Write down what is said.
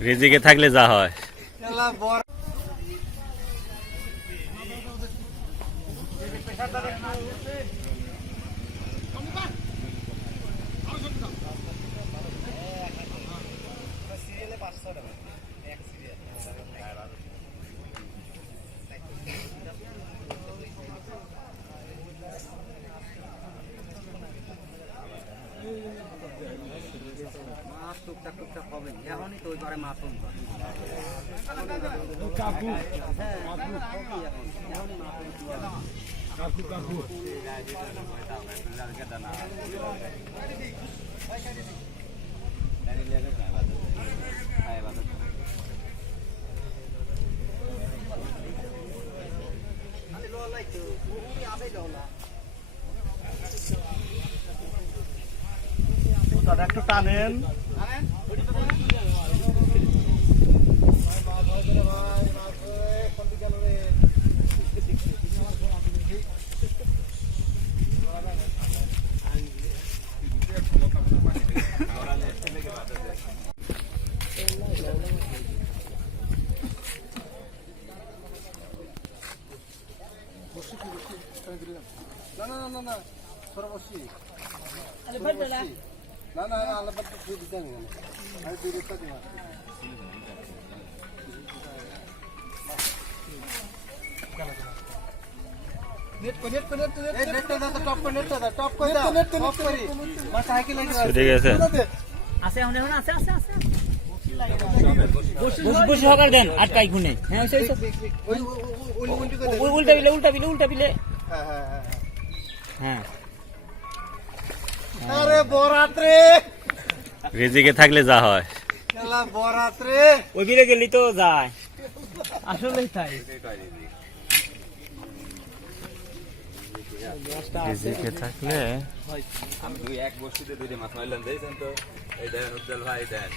রিজিকে থাকলে যা হয়। মাছ টুকটাক টুকটাক হবে এখনই তো ওইবারে মাছ একটু টানেন না না না না সর বসি না না আলাদা দিয়ে দিতে আমি আমি দুইটা দিই নেট করে টপ করে নেট টপ করে দাও টপ করি বাস সাইকেল লাগে ঠিক আছে আছে এখন আছে আছে আছে বসে হকার দেন আটকাই গুনে হ্যাঁ ওই উল্টা বিলে হ্যাঁ হ্যাঁ হ্যাঁ আরে বরাত রে রিজিকে থাকলে যা হয়। খেলা বরাত রে ওই বিলে গেলি তো যায় আসলেই তাই রিজিকে থাকলে আমি দুই এক বস্তিতে দুইটা মাছ মারলাম দেখছেন তো এই দেখেন উজ্জ্বল ভাই দেন